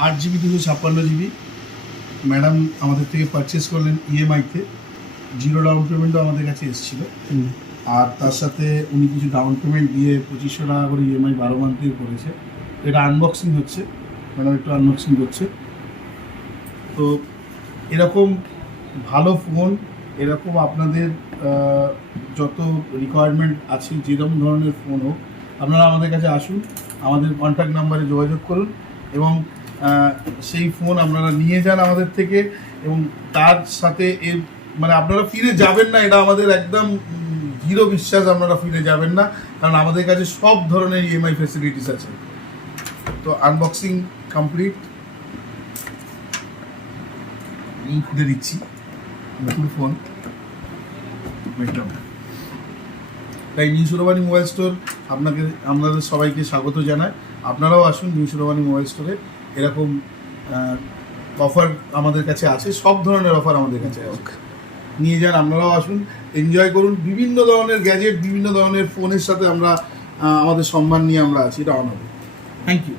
8 GB 256 GB। Madam আমাদের থেকে purchase করলেন ইএমআইতে, 0 ডাউন পেমেন্টও আমাদের কাছে এসেছিল। আর তার সাথে উনি কিছু ডাউন পেমেন্ট দিয়ে 2500 টাকা করে ইএমআই 12 মান্থের করেছে। এটা আনবক্সিং হচ্ছে, ম্যাডাম একটু আনবক্সিং করছে। তো এরকম ভালো ফোন, এরকম আপনাদের যত রিকোয়ারমেন্ট আছে, যেরকম ধরনের ফোন হোক, আপনারা আমাদের কাছে আসুন, আমাদের কন্ট্যাক্ট নাম্বারে যোগাযোগ করুন এবং সেই ফোন আপনারা নিয়ে যান আমাদের থেকে। এবং তার সাথে এর মানে আপনারা ফিরে যাবেন না, এটা আমাদের একদম দৃঢ় বিশ্বাস, আপনারা ফিরে যাবেন না, কারণ আমাদের কাছে সব ধরনের ইএমআই ফ্যাসিলিটিস আছে। তো আনবক্সিং কমপ্লিট, খুলে দিচ্ছি নতুন ফোন। তাই নিউ সুরবানি মোবাইল স্টোর আপনাদের সবাইকে স্বাগত জানায়। আপনারাও আসুন নিউ সুরবানি মোবাইল স্টোরে। এরকম অফার আমাদের কাছে আছে, সব ধরনের অফার আমাদের কাছে আছে, নিয়ে যান, আপনারাও আসুন, এনজয় করুন। বিভিন্ন ধরনের গ্যাজেট, বিভিন্ন ধরনের ফোনের সাথে আমরা আমাদের সম্মান নিয়ে আমরা আছি, এটা অনার। Thank you.